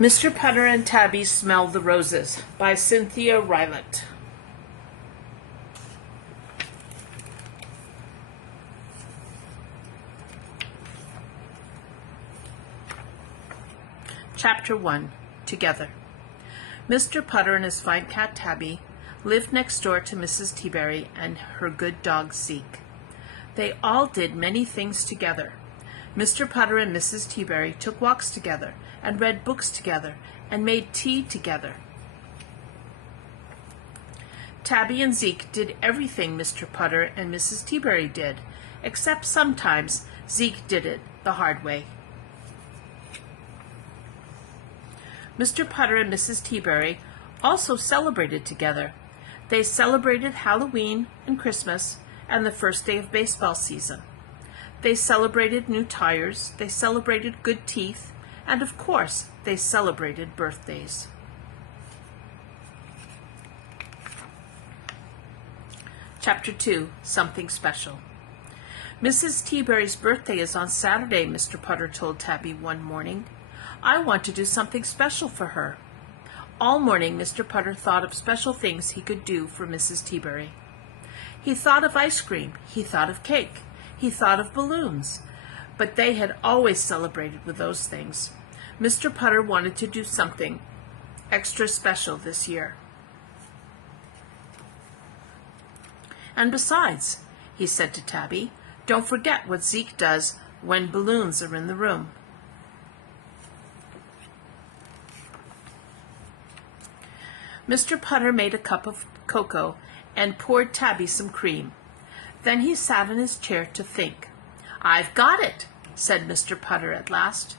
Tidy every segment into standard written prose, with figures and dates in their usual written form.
Mr. Putter and Tabby Smell the Roses by Cynthia Rylant. Chapter 1. Together. Mr. Putter and his fine cat Tabby lived next door to Mrs. Teaberry and her good dog Zeke. They all did many things together. Mr. Putter and Mrs. Teaberry took walks together and read books together and made tea together. Tabby and Zeke did everything Mr. Putter and Mrs. Teaberry did, except sometimes Zeke did it the hard way. Mr. Putter and Mrs. Teaberry also celebrated together. They celebrated Halloween and Christmas and the first day of baseball season. They celebrated new tires, they celebrated good teeth, and of course, they celebrated birthdays. Chapter 2. Something Special. Mrs. Teaberry's birthday is on Saturday, Mr. Putter told Tabby one morning. I want to do something special for her. All morning, Mr. Putter thought of special things he could do for Mrs. Teaberry. He thought of ice cream, he thought of cake, he thought of balloons, but they had always celebrated with those things. Mr. Putter wanted to do something extra special this year. And besides, he said to Tabby, don't forget what Zeke does when balloons are in the room. Mr. Putter made a cup of cocoa and poured Tabby some cream. Then he sat in his chair to think. I've got it, said Mr. Putter at last.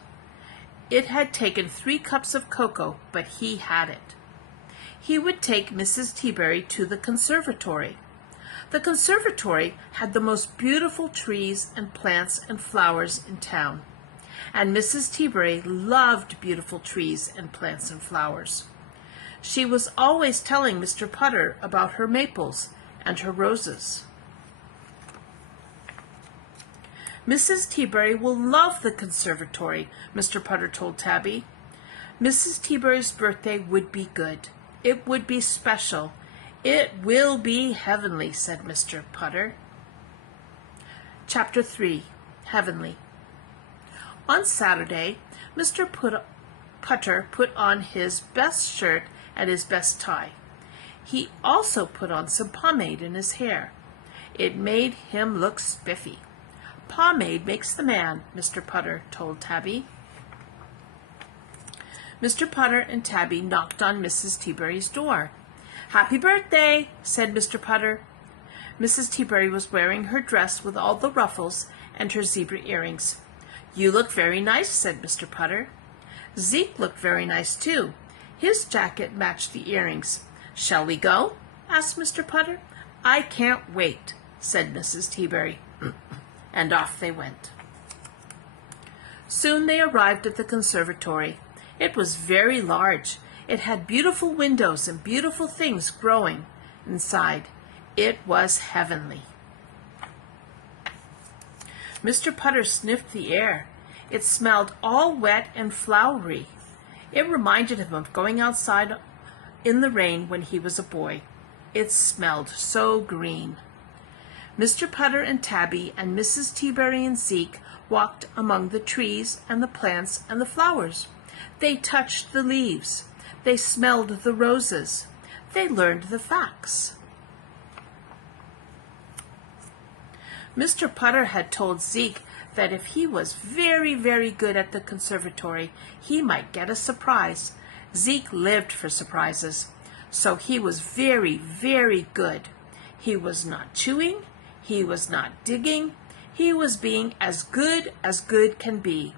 It had taken 3 cups of cocoa, but he had it. He would take Mrs. Teaberry to the conservatory. The conservatory had the most beautiful trees and plants and flowers in town, and Mrs. Teaberry loved beautiful trees and plants and flowers. She was always telling Mr. Putter about her maples and her roses. Mrs. Teaberry will love the conservatory, Mr. Putter told Tabby. Mrs. Teaberry's birthday would be good. It would be special. It will be heavenly, said Mr. Putter. Chapter 3. Heavenly. On Saturday, Mr. Putter put on his best shirt and his best tie. He also put on some pomade in his hair. It made him look spiffy. Pomade makes the man, Mr. Putter told Tabby. Mr. Putter and Tabby knocked on Mrs. Teaberry's door. Happy birthday, said Mr. Putter. Mrs. Teaberry was wearing her dress with all the ruffles and her zebra earrings. You look very nice, said Mr. Putter. Zeke looked very nice, too. His jacket matched the earrings. Shall we go? asked Mr. Putter. I can't wait, said Mrs. Teaberry. And off they went. Soon they arrived at the conservatory. It was very large. It had beautiful windows and beautiful things growing inside. It was heavenly. Mr. Putter sniffed the air. It smelled all wet and flowery. It reminded him of going outside in the rain when he was a boy. It smelled so green. Mr. Putter and Tabby and Mrs. Teaberry and Zeke walked among the trees and the plants and the flowers. They touched the leaves. They smelled the roses. They learned the facts. Mr. Putter had told Zeke that if he was very, very good at the conservatory, he might get a surprise. Zeke lived for surprises, so he was very, very good. He was not chewing. He was not digging. He was being as good can be.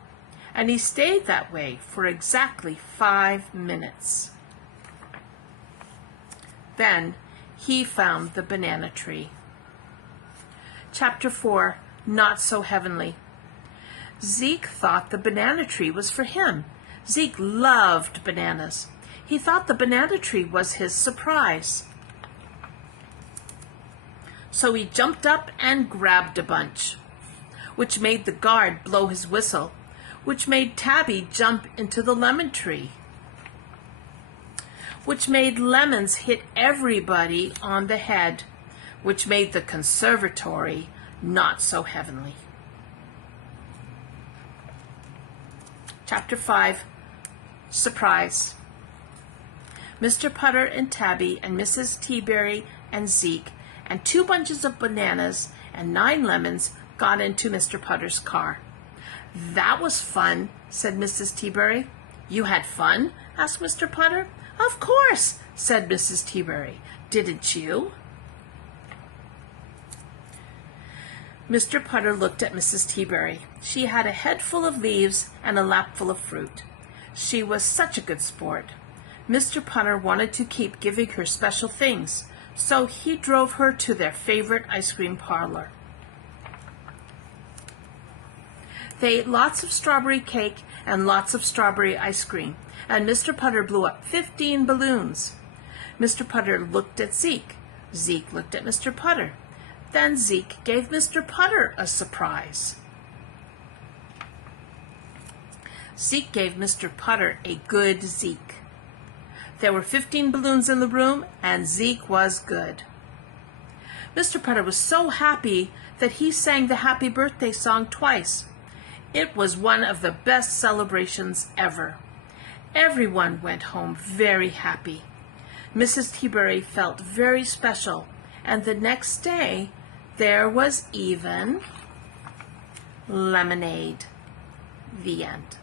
And he stayed that way for exactly 5 minutes. Then he found the banana tree. Chapter 4. Not so heavenly. Zeke thought the banana tree was for him. Zeke loved bananas. He thought the banana tree was his surprise. So he jumped up and grabbed a bunch, which made the guard blow his whistle, which made Tabby jump into the lemon tree. which made lemons hit everybody on the head, which made the conservatory not so heavenly. Chapter 5, Surprise. Mr. Putter and Tabby and Mrs. Teaberry and Zeke and 2 bunches of bananas and 9 lemons got into Mr. Putter's car. "That was fun," said Mrs. Teaberry. "You had fun?" asked Mr. Putter. "Of course," said Mrs. Teaberry. "Didn't you?" Mr. Putter looked at Mrs. Teaberry. She had a head full of leaves and a lap full of fruit. She was such a good sport. Mr. Putter wanted to keep giving her special things, so he drove her to their favorite ice cream parlor. They ate lots of strawberry cake and lots of strawberry ice cream, and Mr. Putter blew up 15 balloons. Mr. Putter looked at Zeke. Zeke looked at Mr. Putter. Then Zeke gave Mr. Putter a surprise. Zeke gave Mr. Putter a good Zeke. There were 15 balloons in the room, and Zeke was good. Mr. Putter was so happy that he sang the happy birthday song twice. It was one of the best celebrations ever. Everyone went home very happy. Mrs. Teaberry felt very special, and the next day there was even lemonade. The end.